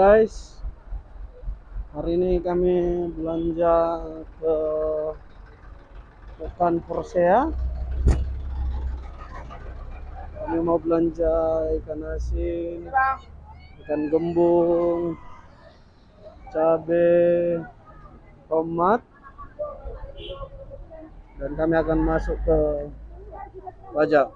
guys, hari ini kami belanja ke Pekan Persea. Kami mau belanja ikan asin, ikan gembung, cabai, tomat, dan kami akan masuk ke pajak.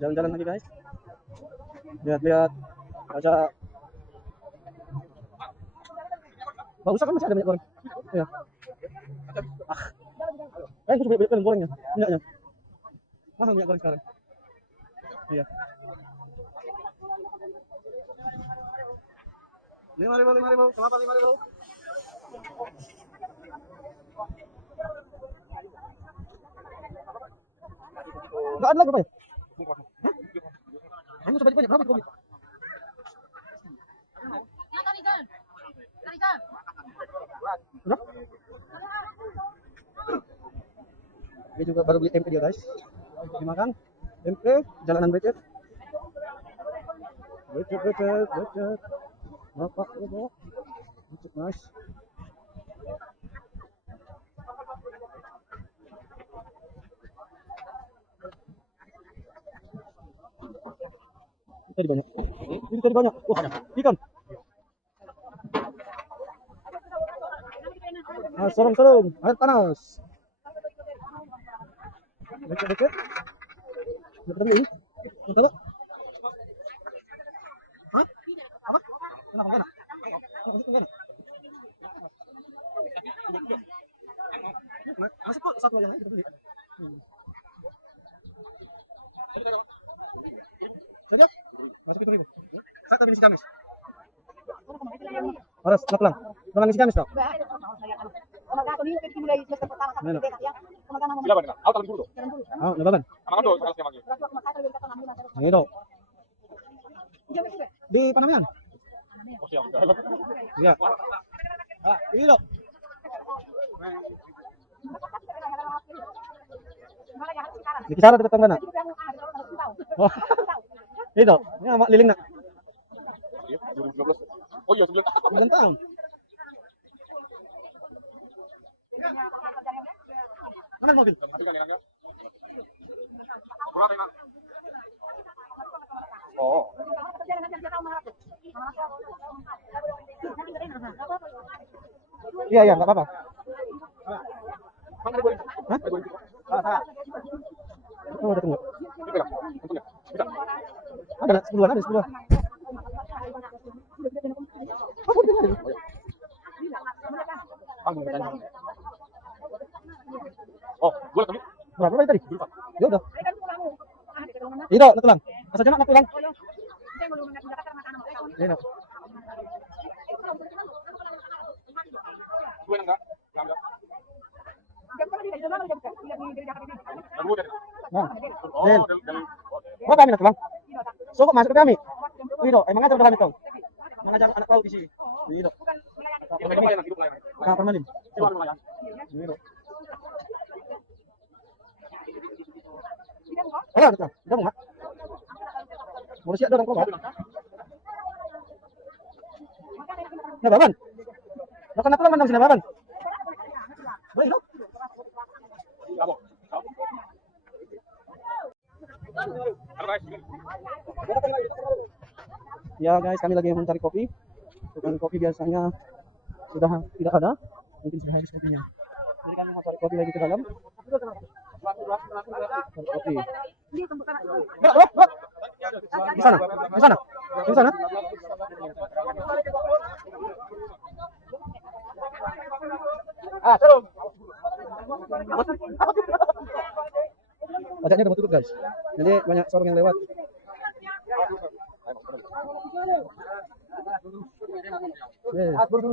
Jalan-jalan lagi guys. Lihat-lihat kaca. Bagus kan masih ada minyak goreng. Iya. Itu banyak minyak gorengnya. Minyaknya. Mahal minyak goreng sekarang. Iya. 5.000. Kenapa 5.000? Enggak ada lagi apa ya? Kamu coba banyak berapa tuh? Dia juga baru beli tempe dia guys. Dimakan tempe jalanan becek. Becek. Bapak itu becek guys. Tadi banyak. Ini tadi banyak. Wah, ikan. Serem. Air panas. Becek. Dapat ini. Coba. Hah? Apa? Kenapa enggak? Masuk kok satu aja gitu. Saja? Masuk 7.000. Saya tadi isi Kamis. Harus pulang. Pulang isi Kamis, Dok. Oh, nababan. Ini, Dok. Di Panamian. Iya. Ini, Dok. Di Kisara dekat Tanggana. Oh. Ini, Dok. Ini sama liling nak. Oh iya, 9 tahun. Mana mobil? Oh. Iya, enggak apa-apa. Hah? Oh, ada tunggu. Ada 10-an, ada 10-an. Oh, boleh tadi? Berapa tadi? Ya udah. Itu, tulang. Asal jamak tulang. Ini. Gue enggak. Nah. Berapa minat tulang? So kok masuk ke kami? Itu, emang ada berapa itu? Mengajar anak laut di sini. Itu. Nah, permanen. Itu. Ayo, betul. Udah mau, mau siap dorong kok. Ya, Baban. Makan apa mandang sini, Baban? Boleh, dong. Ya, guys, kami lagi mencari kopi. Tukang kopi biasanya sudah tidak ada. Mungkin sudah habis kopinya. Jadi kami mau cari kopi lagi ke dalam. Kopi. Di sana. Seru. Pajaknya udah mau tutup guys. Jadi banyak sorong yang lewat. Aduh.